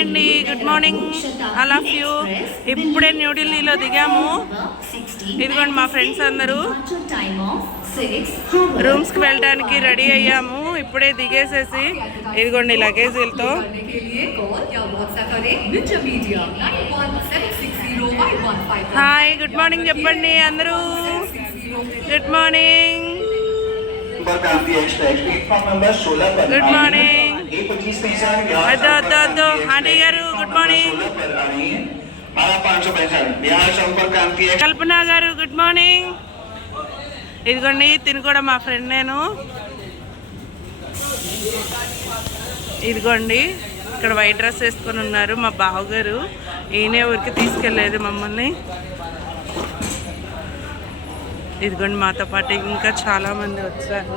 అండి good morning all of you ఇప్పుడే న్యూఢిల్లీలో దిగాము. ఇదిగోండి మా ఫ్రెండ్స్ అందరూ. రూమ్స్కి వెళ్ళడానికి రెడీ అయ్యాము. ఇప్పుడే దిగేసేసి ఇదిగోండి లగేజీలతో హాయ్ గుడ్ మార్నింగ్ చెప్పండి అందరూ. Good morning good morning aunty గారు గుడ్ మార్నింగ్. కల్పన గారు గుడ్ మార్నింగ్. ఇదిగోండి తిని కూడా మా ఫ్రెండ్ నేను. ఇదిగోండి ఇక్కడ వైట్ డ్రెస్ వేసుకొని ఉన్నారు మా బావగారు. ఈయనే ఊరికి తీసుకెళ్ళలేదు మమ్మల్ని. ఇదిగోండి మాతో పాటు ఇంకా చాలామంది వచ్చారు.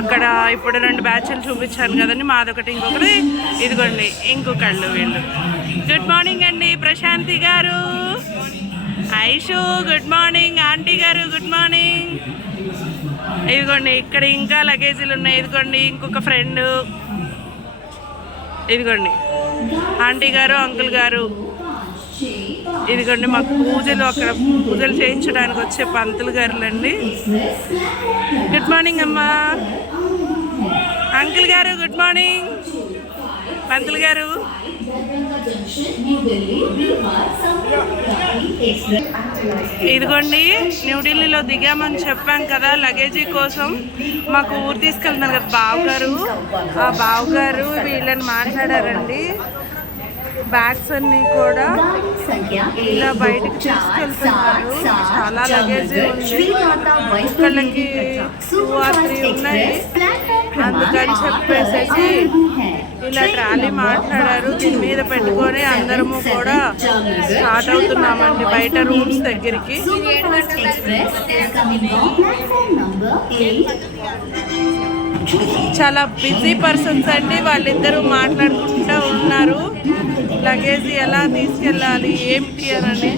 అక్కడ ఇప్పుడు రెండు బ్యాచ్లు చూపించాను కదండి మాదొకటి ఇంకొకటి. ఇదిగోండి ఇంకొకళ్ళు వీళ్ళు. గుడ్ మార్నింగ్ అండి ప్రశాంతి గారు. ఐషు గుడ్ మార్నింగ్ ఆంటీ గారు గుడ్ మార్నింగ్ ఇదిగోండి ఇక్కడ ఇంకా లగేజీలు ఉన్నాయి. ఇదిగోండి ఇంకొక ఫ్రెండ్ ఇదిగోండి ఆంటీ గారు అంకుల్ గారు. ఇదిగోండి మాకు పూజలు అక్కడ పూజలు చేయించడానికి వచ్చే పంతులు గారులండి. గుడ్ మార్నింగ్ అమ్మా. అంకుల్ గారు గుడ్ మార్నింగ్ పంతులు గారు. ఇదిగోండి న్యూఢిల్లీలో దిగామని చెప్పాం కదా లగేజీ కోసం. మాకు ఊరు తీసుకెళ్తున్నారు కదా బావు గారు. ఆ బావగారు వీళ్ళని మాట్లాడారండి. బ్యాగ్స్ అన్నీ కూడా. ఇలా బయటికి తీసుకెళ్తున్నారు. చాలా లగేజీ ఉంది. ఒకళ్ళకి టూ ఆర్ త్రీ ఉన్నాయి అందుకని చెప్పేసేసి ఇలా ట్రాలీ మాట్లాడారు. దీని మీద పెట్టుకొని అందరము కూడా స్టార్ట్ అవుతున్నామండి. బయట రూమ్స్ దగ్గరికి. చాలా బిజీ పర్సన్స్ అండి. వాళ్ళిద్దరూ మాట్లాడుకుంటూ ఉన్నారు. లగేజ్ ఎలా తీసుకెళ్ళాలి ఏమిటి అని